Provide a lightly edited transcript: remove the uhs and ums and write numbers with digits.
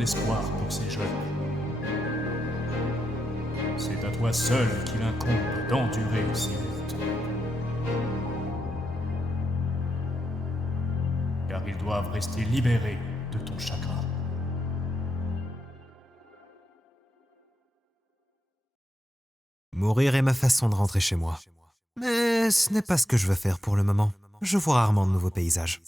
l'espoir pour ces jeunes. C'est à toi seul qu'il incombe d'endurer ces luttes. Car ils doivent rester libérés de ton chagrin. Mourir est ma façon de rentrer chez moi. Mais ce n'est pas ce que je veux faire pour le moment. Je vois rarement de nouveaux paysages.